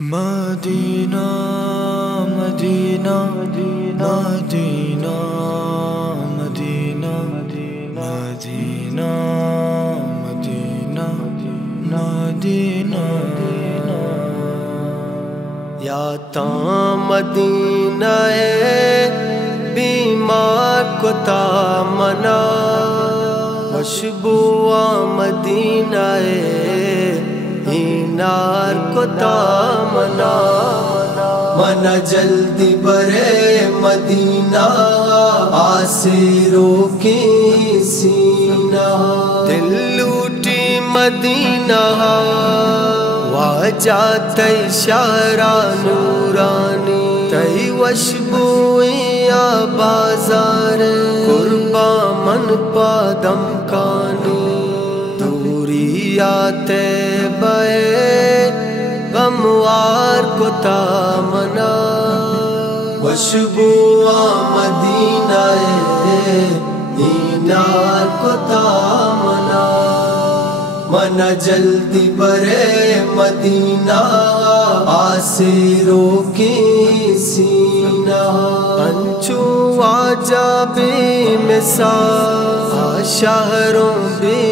مدینہ مدینہ مدینہ مدینہ مدینہ مدینہ مدینہ یا تاں مدینہ ہے بیمار کو تا منا، مشبوع مدینہ ہے نار کو تا منا، منا جلدی برے مدینہ آسے روکی سینہ، دل لوٹی مدینہ واجہ تی شارع نورانی، تی وشبویا بازار قربا من پادم کانی، دوری آتے بے غموار کو تا منا، وشبوع مدینہ نار کو تا منا، منا جلدی برے مدینہ آسے روکی سینہ، انچو واجہ بے مثال شہروں بے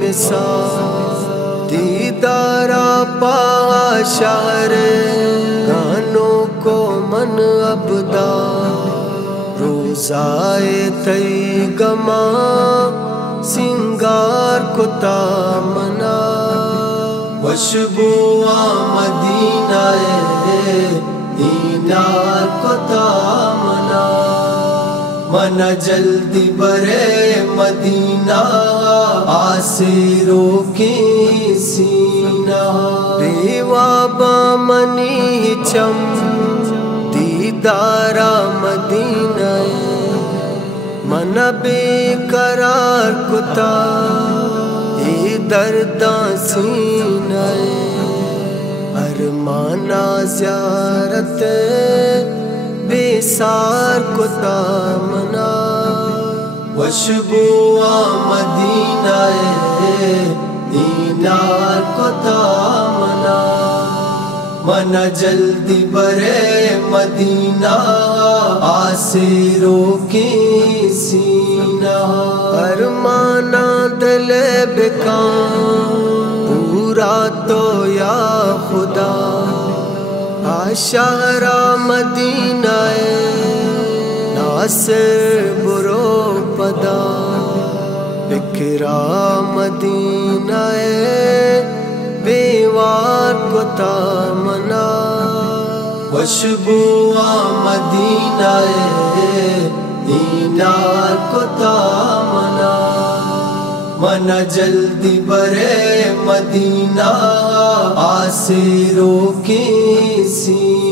مثال، دیدارا پا شہر گانوں کو من ابدا، روزائے تی گما سنگار کو تا منا، وشبوع مدینہ نار کو تا منا، منا جلدی برے مدینہ آسے روکی سینہ، ریوا بامنی چم دیدارا مدینہ منا بے قرار کتا ای درداں سینہ، ارمانا زیارت بے سار کتا منا، وشبوع مدینہ نار کو تا منا، منا جلدی برے مدینہ آسے روکی سینہ، ارمانا دل بکان پورا تو یا خدا، شہرہ مدینہ ناصر برو پدا، بکرا مدینہ بیوار کو تا منا، وشبوع مدینہ نار کو تا منا، منا جلدی برے مدینہ آسے روکی سی